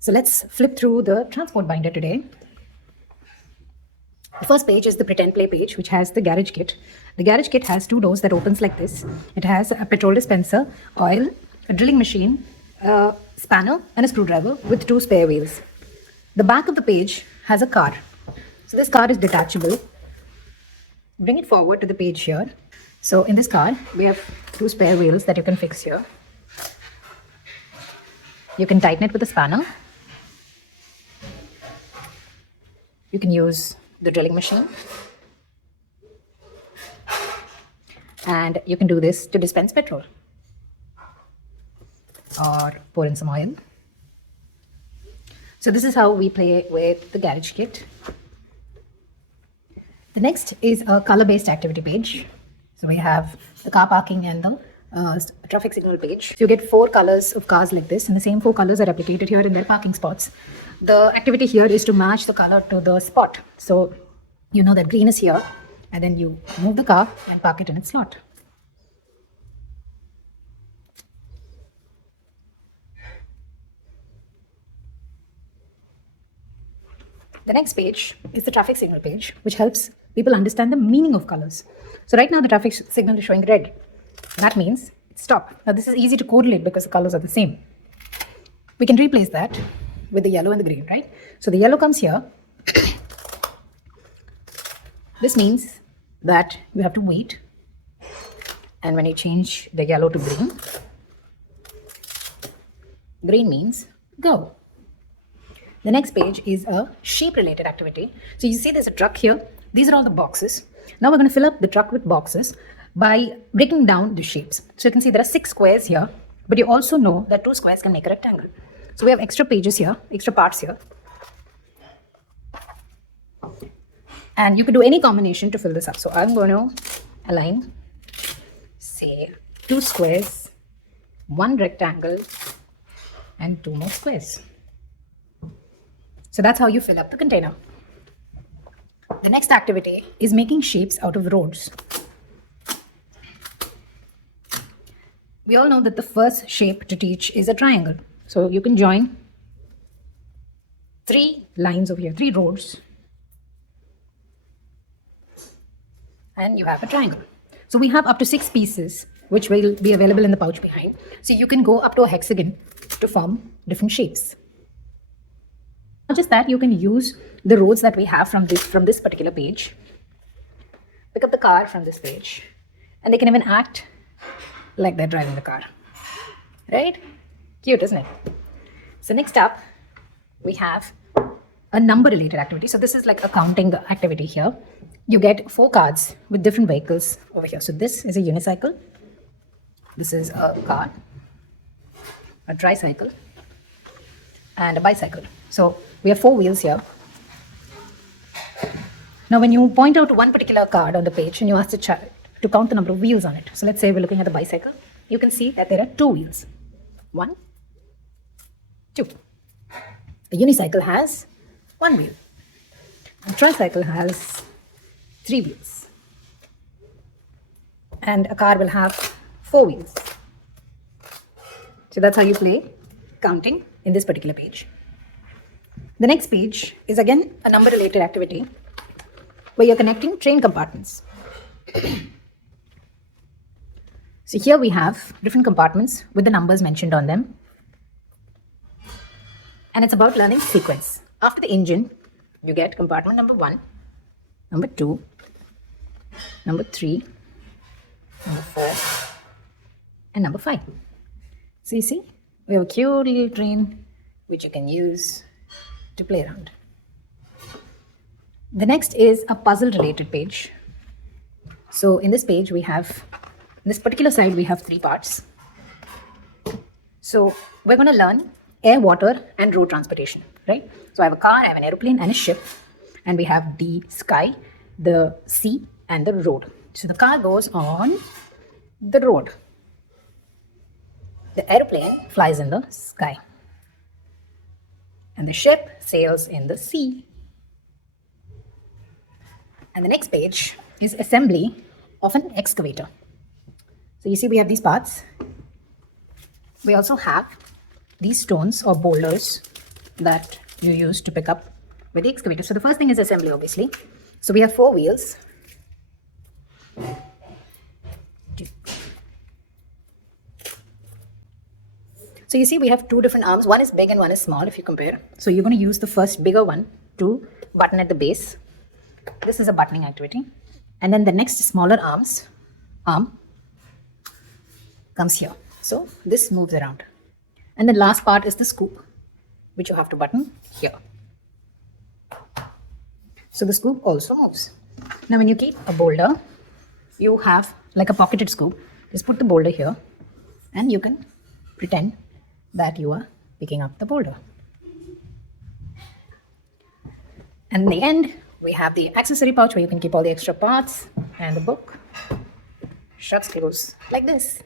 So let's flip through the transport binder today. The first page is the pretend play page, which has the garage kit. The garage kit has two doors that opens like this. It has a petrol dispenser, oil, a drilling machine, a spanner and a screwdriver with two spare wheels. The back of the page has a car. So this car is detachable. Bring it forward to the page here. So in this car, we have two spare wheels that you can fix here. You can tighten it with a spanner. You can use the drilling machine. And you can do this to dispense petrol or pour in some oil. So this is how we play with the garage kit. The next is a color-based activity page. So we have the car parking and the traffic signal page. So you get 4 colors of cars like this, and the same 4 colors are replicated here in their parking spots. The activity here is to match the color to the spot. So you know that green is here, and then you move the car and park it in its slot. The next page is the traffic signal page, which helps people understand the meaning of colors. So right now the traffic signal is showing red. That means stop. Now this is easy to correlate because the colors are the same. We can replace that with the yellow and the green, right? So the yellow comes here. This means that you have to wait. And when you change the yellow to green, green means go. The next page is a shape related activity. So you see there's a truck here. These are all the boxes. Now we're going to fill up the truck with boxes by breaking down the shapes. So you can see there are 6 squares here, but you also know that 2 squares can make a rectangle. So we have extra pages here, extra parts here. And you could do any combination to fill this up. So I'm going to align, say, 2 squares, 1 rectangle, and 2 more squares. So that's how you fill up the container. The next activity is making shapes out of roads. We all know that the first shape to teach is a triangle. So you can join 3 lines over here, 3 roads, and you have a triangle. So we have up to 6 pieces, which will be available in the pouch behind. So you can go up to a hexagon to form different shapes. Not just that, you can use the roads that we have from this particular page. Pick up the car from this page, and they can even act like they're driving the car. Right? Cute, isn't it? So next up, we have a number related activity. So this is like a counting activity here. You get 4 cards with different vehicles over here. So this is a unicycle. This is a car, a tricycle, and a bicycle. So we have 4 wheels here. Now when you point out one particular card on the page and you ask the child to count the number of wheels on it. So let's say we're looking at the bicycle. You can see that there are 2 wheels. 1, 2. A unicycle has 1 wheel. A tricycle has 3 wheels. And a car will have 4 wheels. So that's how you play counting in this particular page. The next page is again a number related activity where you're connecting train compartments. So here we have different compartments with the numbers mentioned on them. And it's about learning sequence. After the engine, you get compartment number 1, number 2, number 3, number 4, and number 5. So you see, we have a cute little train which you can use to play around. The next is a puzzle related page. So in this page we have, in this particular side we have 3 parts. So we're going to learn air, water and road transportation, right? So I have a car, I have an aeroplane and a ship, and we have the sky, the sea and the road. So the car goes on the road. The aeroplane flies in the sky. And the ship sails in the sea. And the next page is assembly of an excavator. So you see we have these parts. We also have these stones or boulders that you use to pick up with the excavator. So the first thing is assembly, obviously. So we have 4 wheels. So you see we have 2 different arms. One is big and one is small if you compare. So you're going to use the first bigger one to button at the base. This is a buttoning activity. And then the next smaller arm comes here. So this moves around. And the last part is the scoop, which you have to button here. So the scoop also moves. Now when you keep a boulder, you have like a pocketed scoop. Just put the boulder here and you can pretend that you are picking up the boulder. And in the end, we have the accessory pouch where you can keep all the extra parts and the book. Shuts close like this.